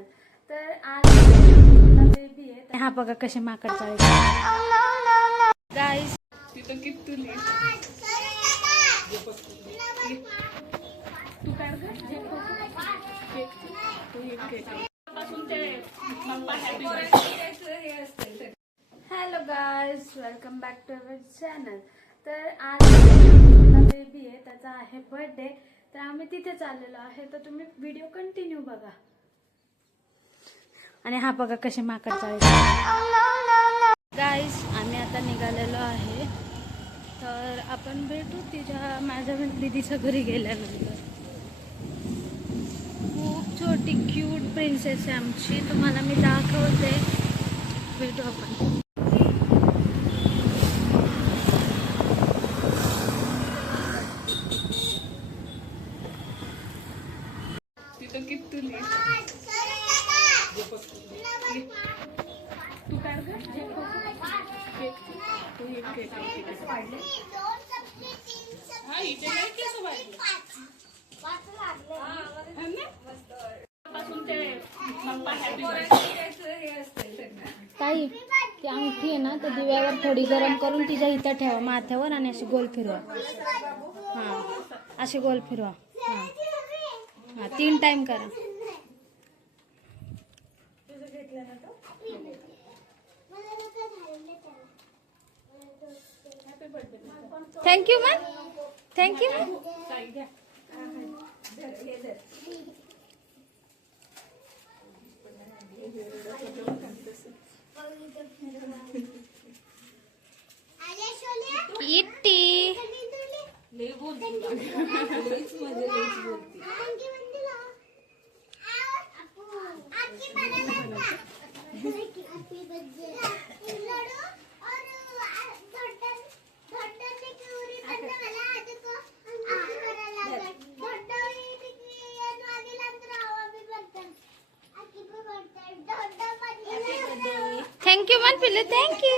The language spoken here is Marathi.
चॅनल. तर आज बेबी आहे. हा बघा कसे माकड चालले गाईस. तिथं किती तू काय hello guys, welcome back to our channel. तर आज बेबी आहे, त्याचा आहे बर्थडे. तर आम्ही तिथे चाललेलो आहे, तर तुम्ही व्हिडिओ कंटिन्यू बघा. आणि हा बघा कसे माकड चालले गाईज. आम्ही आता निघालेलो आहे, तर आपण भेटू तिच्या माझ्या दीदीच्या घरी गेल्यानंतर. खूप छोटी क्यूट प्रिन्सेस आहे आमची, तुम्हाला मी दाखवते. भेटू आपण. तिथं किती तू काय ताई, ती अंगठी आहे ना, तर दिव्यावर थोडी गरम करून तिच्या इथं ठेवा माथ्यावर, आणि अशी गोल फिरवा. हां, अशी गोल फिरवा. हां हां, 3 टाइम करा. Thank you ma'am, thank you ma'am. इट्टी थँक्यू मन पिल्लू, थँक्यू.